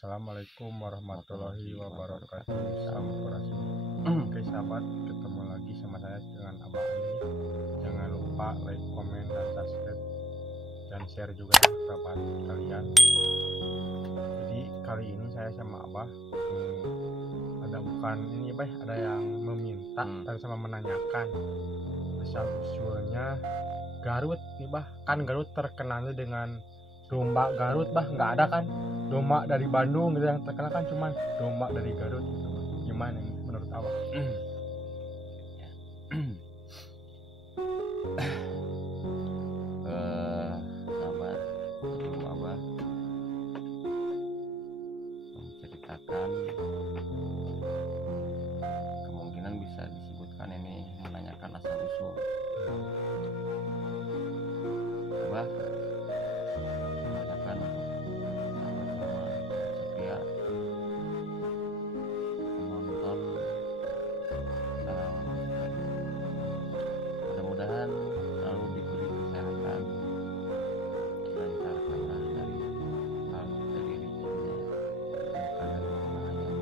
Assalamualaikum warahmatullahi wabarakatuh. Sampurasun. Oke sahabat, ketemu lagi sama saya dengan Abah ini. Jangan lupa like, komen, dan subscribe, dan share juga ya sahabat kalian. Jadi kali ini saya sama Abah ada bukan ini Bah, ada yang meminta dan sama menanyakan asal usulnya Garut nih Bah. Kan Garut terkenalnya dengan domba Garut Bah, nggak ada kan domba dari Bandung gitu yang terkenal, kan cuman domba dari Garut gitu. Gimana nih menurut Abah? Sahabat, sebelum Abah menceritakan, kemungkinan bisa disebutkan ini menanyakan asal usul. Abah menanyakan sahabat semua setia menonton channel. Mudah-mudahan selalu diberi kesehatan, lancarkanlah dari hal dari rezekinya, mudahkan dari bahaya.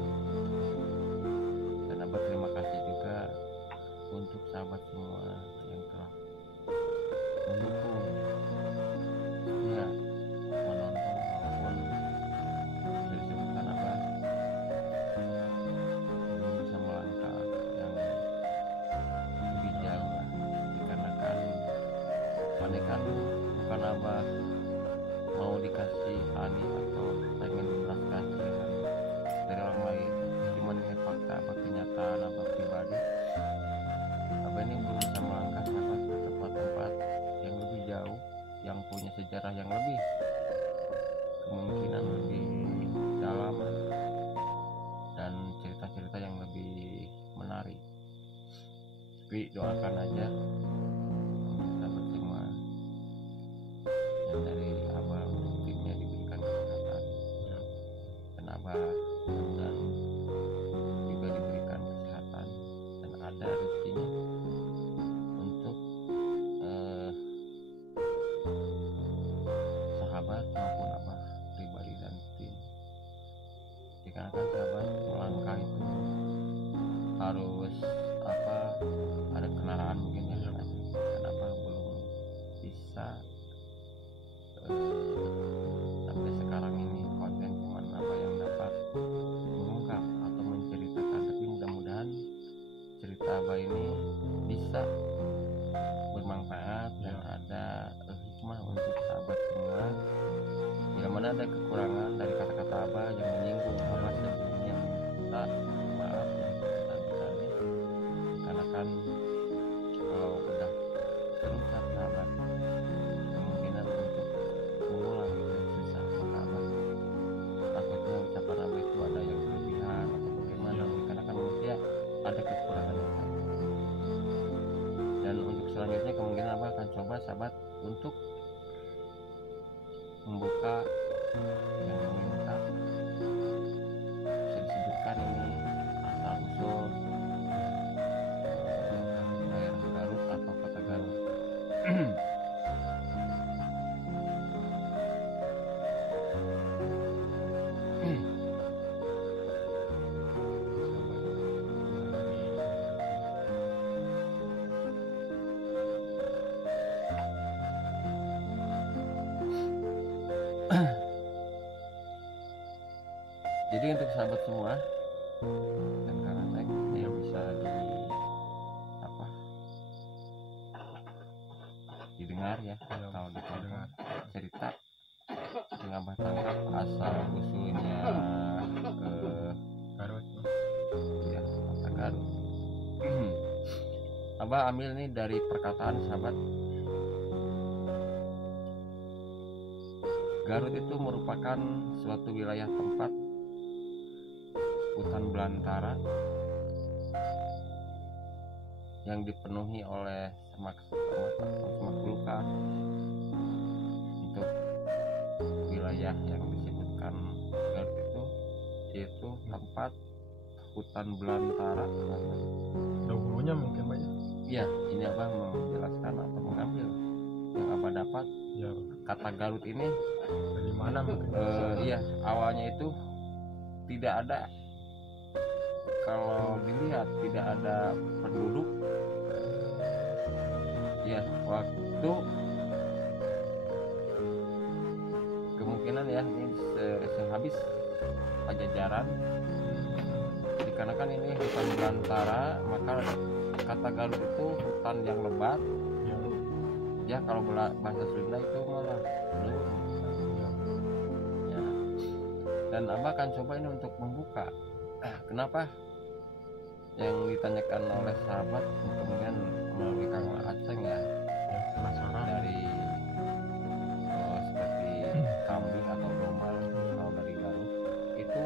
Dan Abah terima kasih juga untuk sahabat semua yang telah mendukung setia menonton, walaupun sudah disebutkan Abah belum bisa melangkah yang lebih jauh lah, dikarenakan aneh kan bukan Abah mau dikasih ani atau pengen belas kasihan dari orang lain, cuman ini fakta Abah, kenyataan Abah pribadi. Abah ini belum bisa melangkah sahabat ke tempat-tempat yang lebih jauh, yang punya sejarah yang lebih, kemungkinan lebih dalam, dan cerita-cerita yang lebih menarik. Tapi doakan aja sahabat semua, yang dari Abah untuk timnya diberikan kesehatan, dan Abah dan juga diberikan kesehatan dan ada rezekinya untuk sahabat maupun Abah pribadi dan tim. Dikarenakan sahabat melangkah itu harus ada kendaraan mungkin ya, dan Abah belum bisa sampai sekarang ini konten cuman Abah yang dapat mengungkap atau menceritakan, tapi mudah-mudahan cerita Abah ini bisa bermanfaat dan ada hikmah untuk sahabat semua. Bila mana ada kekurangan dari kata-kata Abah yang menyinggung Abah sebelumnya, minta maaf yang sebesar-besarnya, karena kan kalau udah terucap sahabat, kemungkinan untuk mengulang itu susah. Maka Abah takutnya ucapan Abah itu ada yang berlebihan atau bagaimana, karena kan dia ada kekurangan yang sama. Dan untuk selanjutnya kemungkinan Abah akan coba sahabat untuk membuka yang meminta, bisa disebutkan ini asal usul daerah Garut atau kota Garut. Jadi untuk sahabat semua dan Kang Atek yang bisa didengar ya, atau ditonton cerita yang Abah tangkap asal usulnya ke Garut. ya, kota Garut. Abah ambil nih dari perkataan sahabat. Garut itu merupakan suatu wilayah tempat hutan belantara yang dipenuhi oleh semak belukar. Untuk wilayah yang disebutkan Garut itu yaitu tempat hutan belantara. Dahulunya mungkin banyak. Iya, ini Abah menjelaskan atau mengambil yang Abah dapat. Ya, Kata Garut ini dari mana mungkin? iya, awalnya itu tidak ada, kalau dilihat tidak ada penduduk ya. Waktu kemungkinan ya ini sehabis Pajajaran, dikarenakan ini hutan belantara, maka kata Galuh itu hutan yang lebat ya. Kalau bahasa Sunda itu malah belum ya. Dan Abah akan coba ini untuk membuka. Kenapa yang ditanyakan oleh sahabat kemudian melalui Kang Aceng ya, penasaran dari seperti kambing atau domba kalau dari Garut itu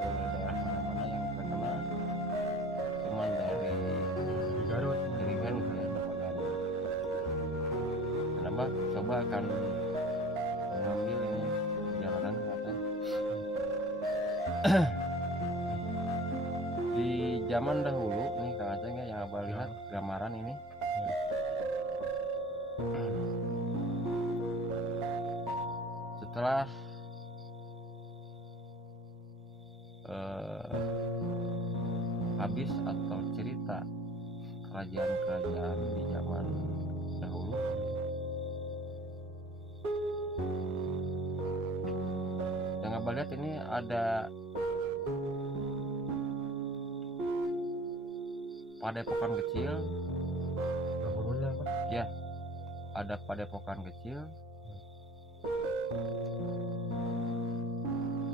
daerah mana-mana yang terkenal cuman dari Garut. ya, domba Garut. Kenapa coba akan mengambil ini jalanan katanya. Di zaman dahulu nih Kang Aceng ya, yang Abah lihat gambaran ini setelah habis atau cerita kerajaan-kerajaan di zaman dahulu, yang Abah lihat ini ada padepokan kecil Dahulunya apa? ya, ada padepokan kecil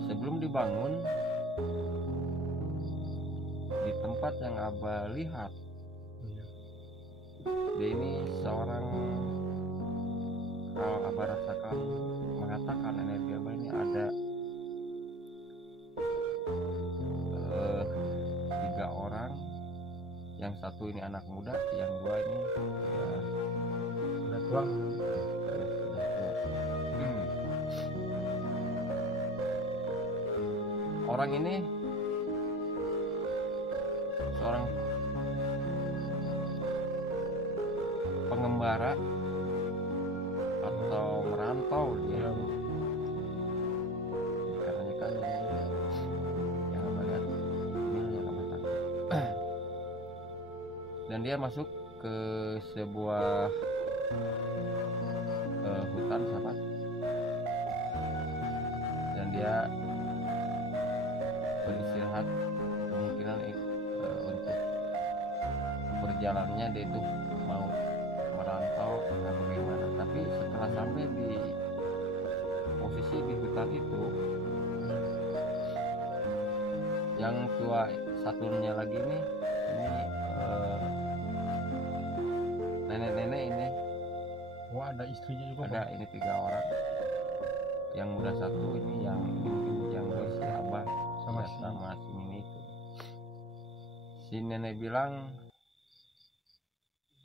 sebelum dibangun. Di tempat yang Abah lihat, Iya. dia ini seorang, kalau Abah rasakan mengatakan energi Abah ini ada 3 orang, yang satu ini anak muda, yang 2 ini ya Udah tua. sudah tua. Orang ini seorang pengembara atau merantau dia. Karena kan ini yang Abah lihat ini yang Abah tahu. Dan dia masuk ke sebuah hutan sahabat, dan dia beristirahat. Kemungkinan untuk perjalanannya dia itu mau merantau atau bagaimana, tapi setelah sampai di posisi di hutan itu, yang tua satunya lagi ini nenek-nenek ini, Wah, ada istrinya juga. ada ini 3 orang, yang muda satu ini, yang ini mungkin yang si Abah Sama ya, si sama si Mini itu. Si nenek bilang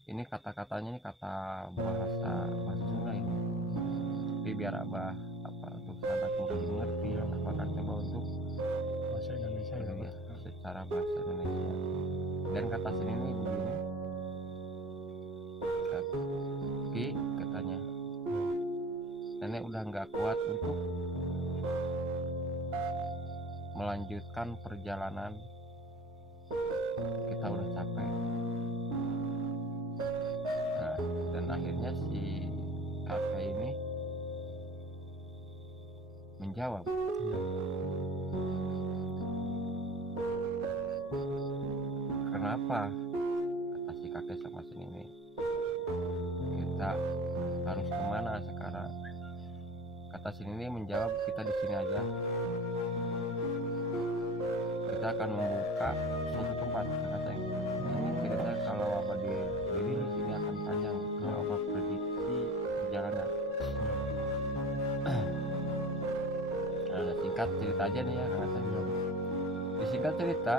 ini kata-katanya ini kata bahasa Sunda ini, tapi biar Abah apa untuk sahabat mungkin mengerti, Abah akan coba untuk bahasa Indonesia ya, ya, secara bahasa Indonesia. Dan kata si nenek begini, Ki katanya, nenek udah nggak kuat untuk melanjutkan perjalanan, kita udah capek. Nah, dan akhirnya si kakek ini menjawab, kenapa, kata si kakek sama si nenek, kita harus kemana sekarang? Kata si nenek menjawab, kita di sini aja, kita akan membuka suatu tempat. Katanya ini cerita kalau apa di sini akan panjang, kalau apa prediksi perjalanan. Nah, singkat cerita aja nih ya, katanya. Disingkat cerita,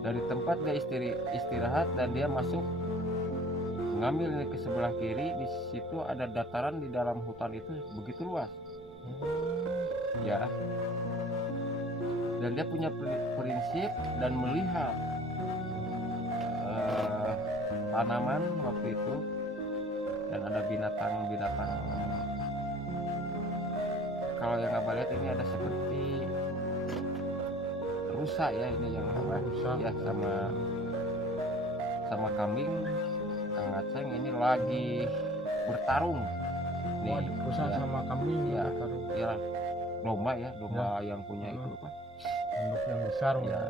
dari tempat dia istirahat dan dia masuk mengambil ke sebelah kiri. Di situ ada dataran, di dalam hutan itu begitu luas ya, dan dia punya prinsip dan melihat tanaman waktu itu, dan ada binatang-binatang kalau yang abah lihat ini ada seperti rusa ya, ini yang abah Rusa. ya, sama kambing Kang Aceng ini lagi bertarung nih. Oh, rusa ya, sama kambing Iya. bertarung. ya domba ya, domba yang punya itu apa Induk yang besar ya,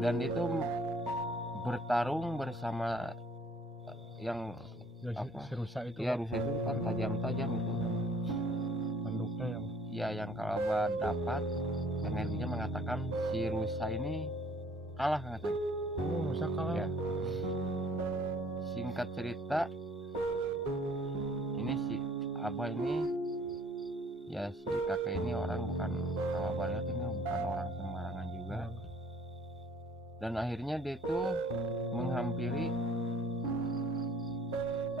dan itu bertarung bersama yang ya, apa? si rusa itu ya rusa itu kan tajam-tajam itu tanduknya yang ya, yang kalau abah dapat energinya mengatakan si rusa ini kalah katanya. rusa kalah. Ya. Singkat cerita, ini si abah ini ya, si kakek ini orang bukan, kalau abah lihat ini bukan orang sembarangan juga, dan akhirnya dia itu menghampiri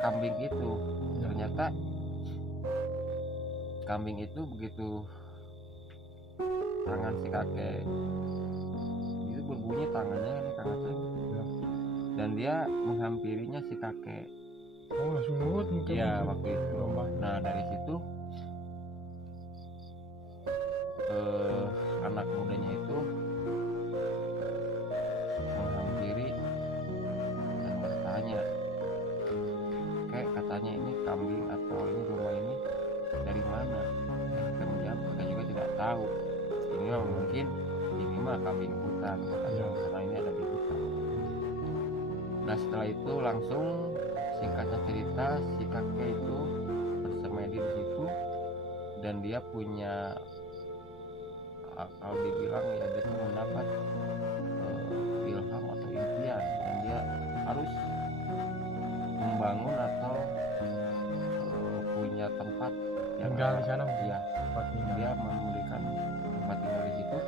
kambing itu. Ternyata kambing itu begitu tangan si kakek itu berbunyi tangannya ini Kang Aceng, dan dia menghampirinya si kakek. langsung nurut mungkin. Iya, waktu itu. Domba. Nah dari situ anak mudanya itu menghampiri dan bertanya, kayak katanya ini kambing atau ini domba ini dari mana? Kan menjawab mereka juga tidak tahu. Ini mah mungkin ini mah kambing hutan, katanya, karena ini ada di hutan. Nah setelah itu langsung singkatnya cerita si kakek itu bersemedi di situ, dan dia punya kalau dibilang ya dia tuh mendapat ilham atau impian, dan dia harus membangun atau punya tempat yang Tinggal di sana. Iya, Tempat tinggal. dia memberikan tempat tinggal di situ,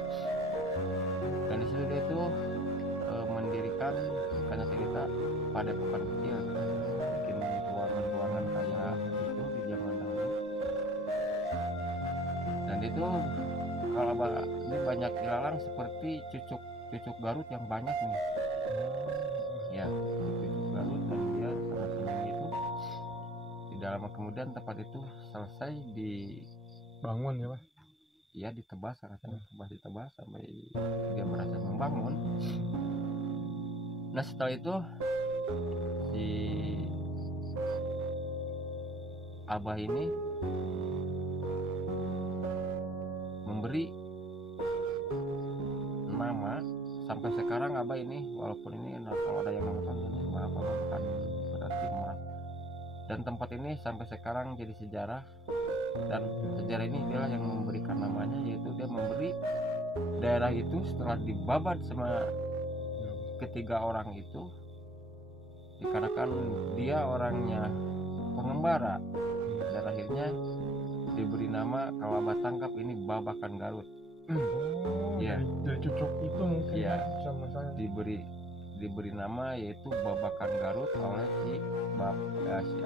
dan di situ dia itu mendirikan karena cerita padepokan kecil, bikin ruangan-ruangan kayak itu di zaman dahulu. Dan itu kalau ini banyak ilalang seperti cucuk Garut yang banyak nih ya, cucuk Garut, dan dia sama senang itu di dalam. Kemudian tempat itu selesai Bangun ya Pak. ya ditebas, katanya ditebas sampai dia berhasil membangun. Nah setelah itu si abah ini memberi nama sampai sekarang. Abah ini walaupun ini kalau ada yang nonton ini maaf, abah bukan berarti marah, dan tempat ini sampai sekarang jadi sejarah. Dan sejarah ini adalah yang memberikan namanya, yaitu dia memberi daerah itu setelah dibabat sama ketiga orang itu, dikarenakan dia orangnya pengembara, dan akhirnya diberi nama, kalau abah tangkap ini Babakan Garut. Iya. Dari cucuk itu mungkin. Iya. Sama saya. Diberi nama yaitu Babakan Garut oleh si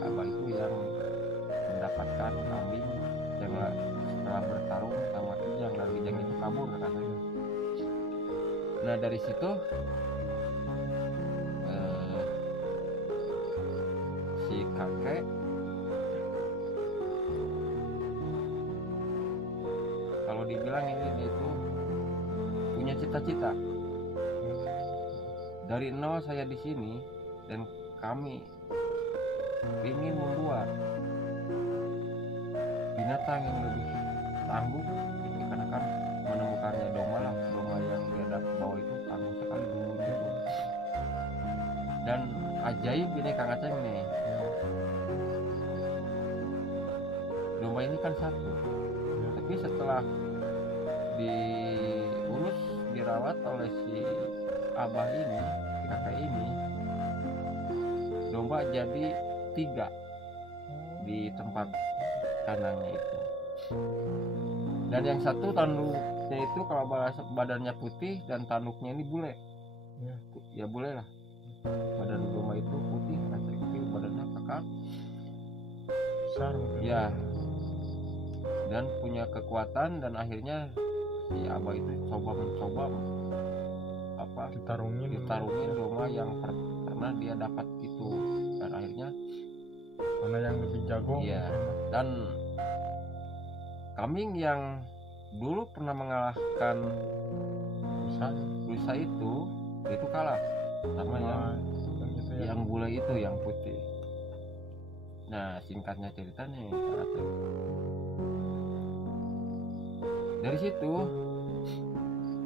abah itu yang mendapatkan kambing yang setelah bertarung sama Kijang, dan Kijang itu kabur katanya. Nah dari situ si kakek kalau dibilang ini dia itu punya cita-cita. Dari nol saya di sini, dan kami ingin membuat binatang yang lebih tangguh, dikarenakan menemukannya domba yang dia bawa itu tangguh sekali dulu gitu. Dan ajaib ini Kang Aceng nih, domba ini kan satu, tapi setelah diurus dirawat oleh si abah ini, si kakek ini, domba jadi 3 di tempat kandangnya itu. Dan yang satu tanduknya itu kalau bahasa badannya putih dan tanduknya ini bule. Ya bule lah. Badan domba itu putih, tapi badannya kekar. Besar mungkin. Ya. Dan punya kekuatan, dan akhirnya si abah itu mencoba ditarungin domba yang pernah dia dapat itu, dan akhirnya mana yang lebih jago. iya. Dan kambing yang dulu pernah mengalahkan rusa itu kalah sama yang bule itu yang putih. Nah, singkatnya ceritanya dari situ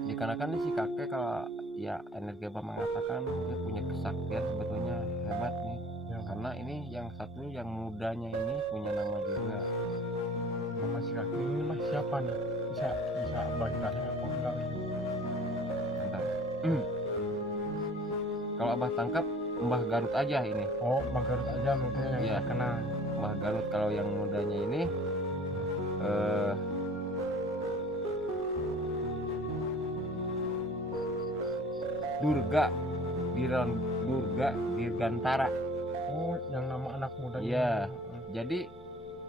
dikarenakan si kakek, kalau ya energi Abah mengatakan dia punya kesaktian sebetulnya hebat nih ya. Karena ini yang satu yang mudanya ini punya nama juga. Nama si kakek ini mah siapa nih? Bisa Abah jelasin apa enggak? Bentar. Kalau Abah tangkap Mbah Garut aja ini. Oh, Mbah Garut aja mungkin yang iya, terkenal. Mbah Garut. Kalau yang mudanya ini Durga Dirgantara. Oh, yang nama anak muda. Iya. Jadi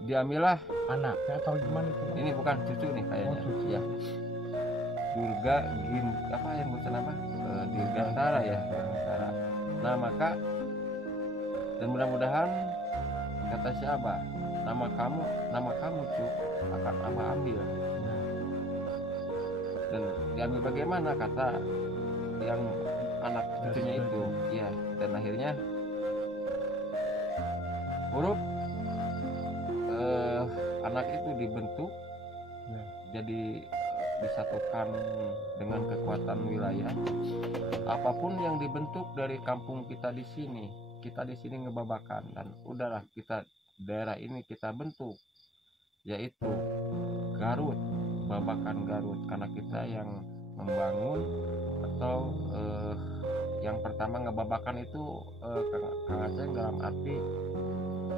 diambillah anaknya atau gimana itu? Ini bukan cucu nih kayaknya. Oh, cucu. Ya. Durga apa yang bukan nama? Dirgantara ya. Dirgantara. Nah, maka dan mudah-mudahan kata siapa? Nama kamu Cuk akan Abah ambil. Dan diambil bagaimana kata yang anak cucunya itu, ya. Dan akhirnya huruf anak itu dibentuk ya. Jadi disatukan dengan kekuatan wilayah. Apapun yang dibentuk dari kampung kita di sini ngebabakan, dan udahlah kita daerah ini kita bentuk, yaitu Garut, babakan Garut, karena kita yang membangun atau yang pertama ngebabakan itu Kang Aceh dalam arti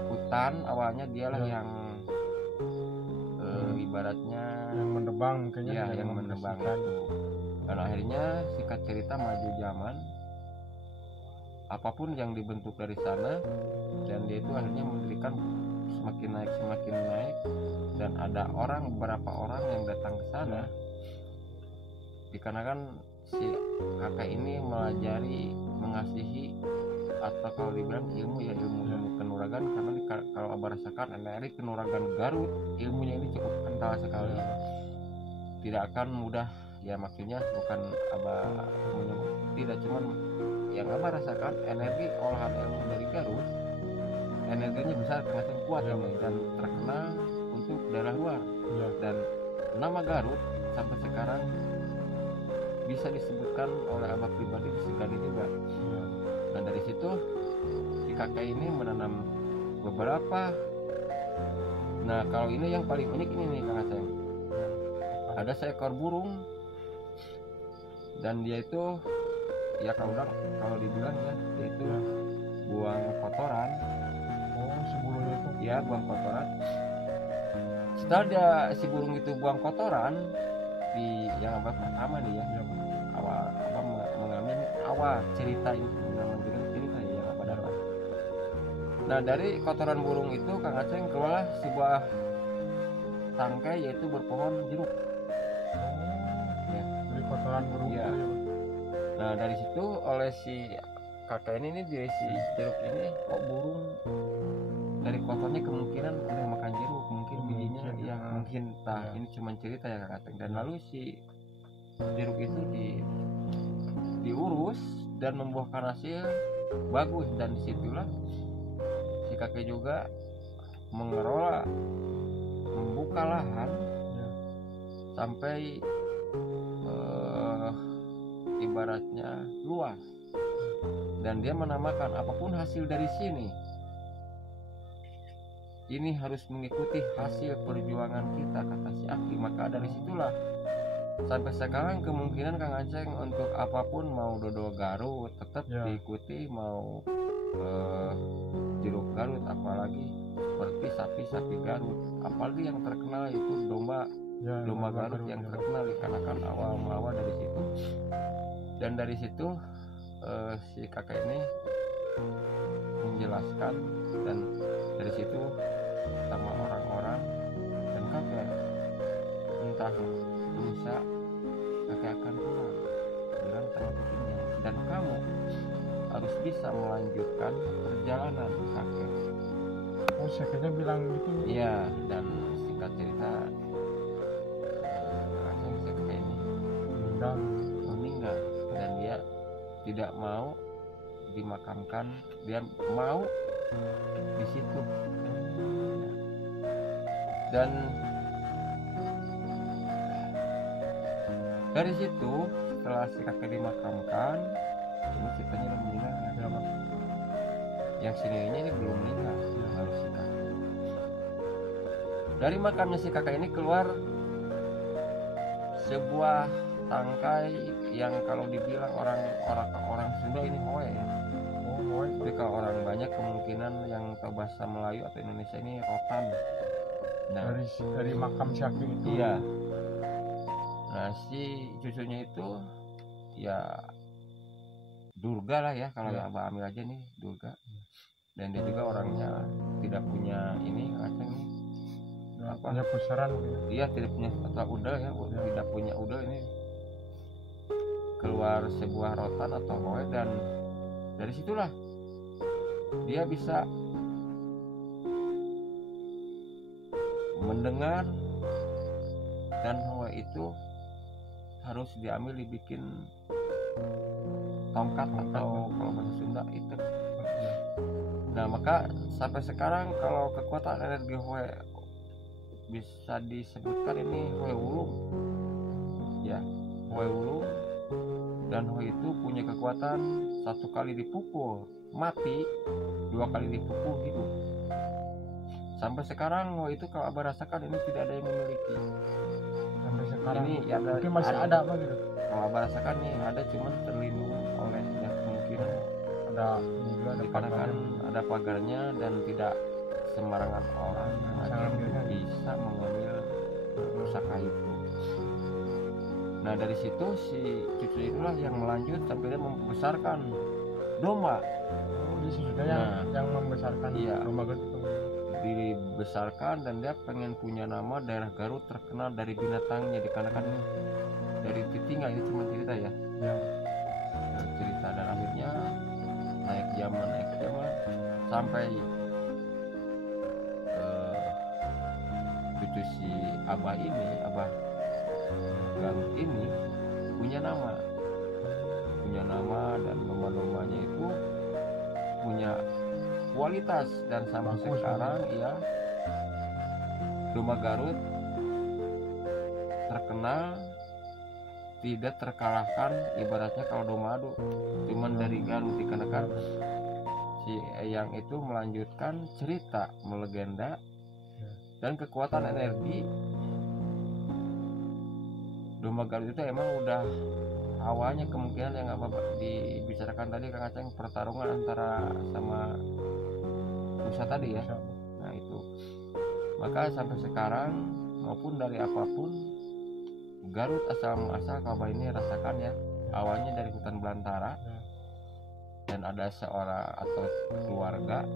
hutan awalnya dialah yang ibaratnya yang mendebang mungkin ya, yang mendebang itu. Dan akhirnya singkat cerita maju zaman, apapun yang dibentuk dari sana, dan dia itu akhirnya mendirikan semakin naik, dan ada beberapa orang yang datang ke sana dikarenakan si kakek ini mengasihi atau kalau dibilang ilmu kenuragan, karena kalau Abah rasakan energi kenuragan Garut, ilmunya ini cukup kental sekali, tidak akan mudah ya. Maksudnya bukan Abah tidak, cuman yang Abah rasakan energi olahan ilmu dari Garut, energinya besar, sangat kuat ini, dan terkenal untuk daerah luar dan nama Garut sampai sekarang bisa disebutkan oleh Abah pribadi disegani juga. Nah, dari situ si kakek ini menanam beberapa. Nah, kalau ini yang paling unik ini nih Kang Aceh, ada seekor burung, dan dia itu ya kalau dibilang ya dia itu buang kotoran. Oh, si burung itu ya buang kotoran. Setelah si burung itu buang kotoran di yang Abah pertama nih ya, awal Abah mengambil awal cerita ini, mengambil cerita ya yang Abah dapat. Nah, dari kotoran burung itu Kang Aceh keluarlah sebuah tangkai, yaitu berpohon jeruk. Ya, dari kotoran burung ya. itu. Nah, dari situ oleh si kakek ini dari si jeruk ini, kok burung dari kotornya kemungkinan udah makan jeruk, mungkin bijinya ya mungkin ini cuma cerita ya Kang Aceh. Dan lalu si jeruk itu diurus dan membuahkan hasil bagus, dan disitulah si kakek juga mengelola, membuka lahan sampai ibaratnya luas, dan dia menamakan apapun hasil dari sini ini harus mengikuti hasil perjuangan kita, kata si Aki. Maka dari situlah sampai sekarang kemungkinan Kang Aceh untuk apapun, mau dodol Garut tetap diikuti, mau jeruk Garut, apalagi seperti sapi Garut, apalagi yang terkenal itu domba Garut yang terkenal dikarenakan awal dari situ. Dan dari situ si kakek ini menjelaskan, dan dari situ sama orang-orang dan kakek entah lusa kakek akan pulang, bilang sama cucunya, dan kamu harus bisa melanjutkan perjalanan kakek. Oh, kakeknya bilang gitu? Iya. Dan singkat cerita meninggal dan dia tidak mau dimakamkan, dia mau di situ. Dan dari situ setelah si kakek dimakamkan, ini ceritanya udah meninggal. Yang sininya ini belum meninggal, baru si kakek. Dari makamnya si kakek ini keluar sebuah tangkai yang kalau dibilang orang Sunda ini hoe ya. Tapi kalau orang banyak kemungkinan yang tahu bahasa Melayu atau Indonesia ini rotan. Nah, dari makam Syaki itu. iya. Nah, si cucunya itu ya Durga lah ya, kalau ya Abah ambil aja nih Durga. Dan dia juga orangnya tidak punya ini aceng nih. Punya pusaran gitu. Iya, tidak punya atau udel ya, tidak punya udel ini. Keluar sebuah rotan atau hoe dan dari situlah dia bisa mendengar dan hoe itu harus diambil dibikin tongkat atau kalau bahasa Sunda itu. Nah, maka sampai sekarang kalau kekuatan energi hoe bisa disebutkan ini hoe wulung ya, hoe wulung. Dan hoe itu punya kekuatan 1 kali dipukul mati, 2 kali dipukul hidup. Sampai sekarang hoe itu kalau Abah rasakan ini tidak ada yang memiliki. Sampai sekarang ini ya mungkin masih ada apa gitu. Kalau Abah rasakan nih ada, cuman terlindung oleh ya kemungkinan Ada juga ada dikarenakan ada pagarnya dan tidak sembarangan orang bisa mengambil pusaka itu. Nah, dari situ si cucu itulah yang melanjut sampai dia membesarkan domba. Yang membesarkan domba itu Dibesarkan dan dia pengen punya nama daerah Garut terkenal dari binatangnya, dikarenakan dari Titinga ini cuma cerita ya. Cerita dan akhirnya naik zaman sampai cucu si Abah Garut ini punya nama dan domba-dombanya itu punya kualitas dan sampai sekarang ya domba Garut terkenal tidak terkalahkan ibaratnya kalau domba adu cuman dari Garut, dikarenakan si Eyang itu melanjutkan cerita melegenda dan kekuatan energi domba Garut itu emang udah awalnya kemungkinan yang dibicarakan tadi Kang Aceng, pertarungan antara sama Musa tadi ya. Nah itu maka sampai sekarang maupun dari apapun Garut asal muasal kalau ini rasakan ya, awalnya dari hutan belantara dan ada seorang atau keluarga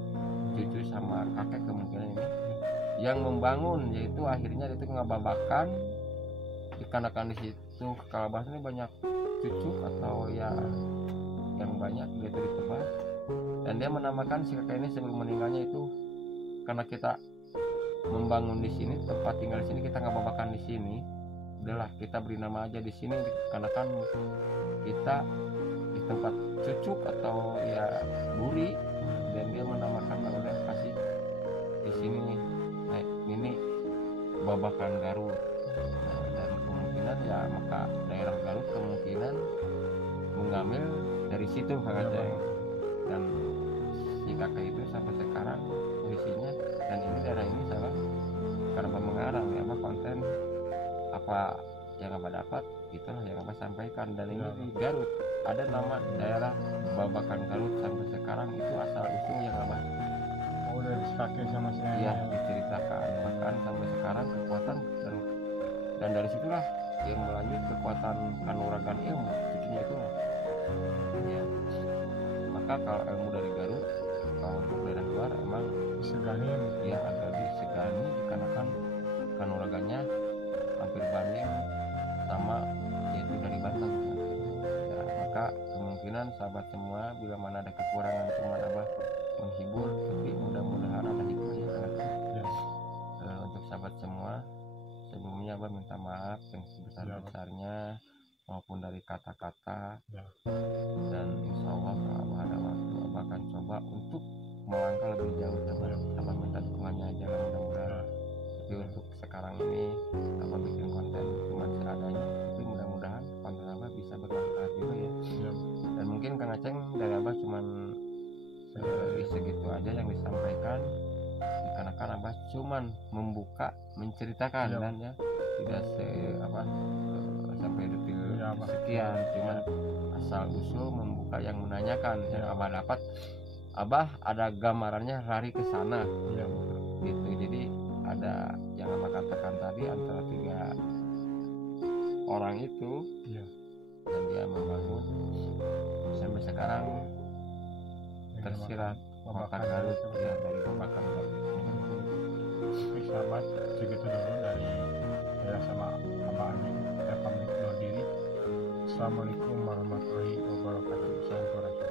cucu sama kakek kemungkinan ini yang membangun, yaitu akhirnya itu ngababakan dikarenakan di situ kekalabahan ini banyak cucu atau ya yang banyak dia itu ditebas dan dia menamakan si kakek ini sebelum meninggalnya itu karena kita membangun di sini tempat tinggal di sini, kita ngababakan di sini, udahlah kita beri nama aja di sini karena kan kita di tempat cucuk atau ya buri dan dia menamakan udah kasih di sini nih. Nah, ini Babakan Garut. Nah, dan kemungkinan ya maka daerah Garut kemungkinan mengambil dari situ Kang Aceng. Dan si kakek itu sampai sekarang isinya dan ini daerah ini salah karena mengarang ya apa konten apa yang Abah dapat itulah yang Abah sampaikan. Dan ini di Garut ada nama daerah Babakan Garut sampai sekarang itu asal usul yang Abah dari kakek sama saya ya diceritakan bahkan sampai sekarang kekuatan dan dari situlah yang melanjut kekuatan kanuragan ilmu cucunya itu ya. Maka kalau ilmu dari Garut kalau untuk daerah luar emang disegani ya agak disegani dikarenakan kanuragannya hampir banding sama yaitu dari Banten ya. Maka kemungkinan sahabat semua bila mana ada kekurangan cuma Abah menghibur, tapi mudah-mudahan ada hikmahnya untuk sahabat semua. Sebelumnya Abah minta maaf yang sebesar-besarnya, maupun dari kata-kata. Ya. Dan insya Allah kalau Abah ada waktu Abah akan coba untuk melangkah lebih jauh sama Ya. Abah minta dukungannya aja lah mudah-mudahan. Tapi untuk sekarang ini Abah bikin konten cuma seadanya, tapi mudah-mudahan konten Abah bisa bermanfaat juga ya. Ya. Dan mungkin Kang Aceng dari Abah cuman segitu aja yang disampaikan, dikarenakan Abah cuman membuka menceritakan Ya. dan ya tidak sampai detil Ya, Abah. sekian, cuman asal usul membuka yang menanyakan yang Abah dapat. Abah ada gambarannya lari ke sana Iya, betul. gitu. Jadi ada yang Abah katakan tadi antara 3 orang itu Iya. dan dia membangun sampai sekarang tersirat Babakan Babakan Garut ya, dari Babakan Garut. Oke sahabat, segitu dulu dari saya sama Abah Aning. Saya pamit undur diri. Assalamualaikum warahmatullahi wabarakatuh. Salam